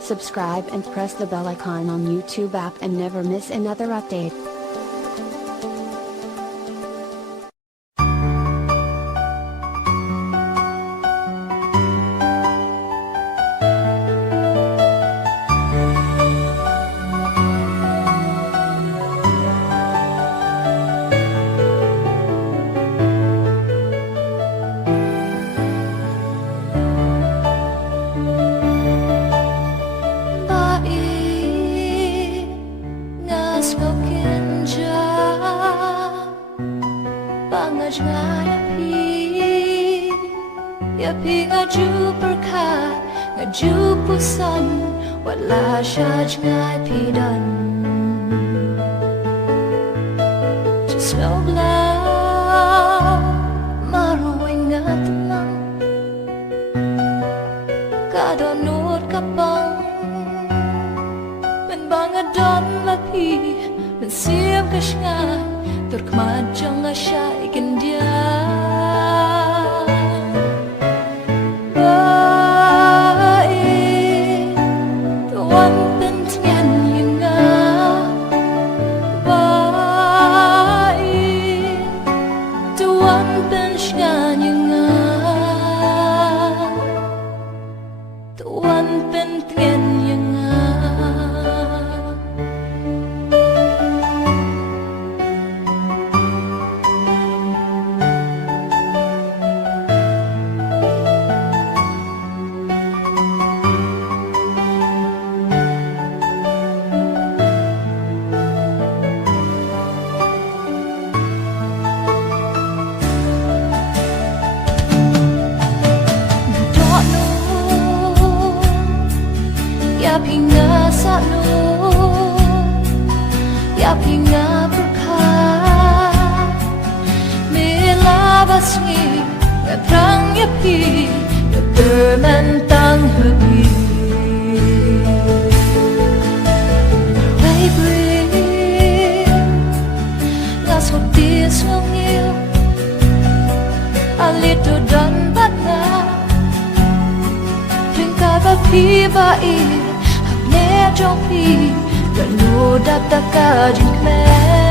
Subscribe and press the bell icon on YouTube app and never miss another update. Smoking jar, bangaj ya pi ngaju berkat, ngaju pusan, wala shaj ngai pi dan. Just no blah, maruing ngatamang, kadonut kapang, men bangadon lapi. Siap kasngai terkemajang asyai gendia baik tuan pentingan yenga baik tuan pentingan yenga tuan pentingan yenga ya pinga sanu ya pinga berkah mela basngi ngetrang ya pi bermentang hebi baby ngasut di sungil alito dan batna ringkai bapi baik trong khi gần nô đáp ta ca jin khmer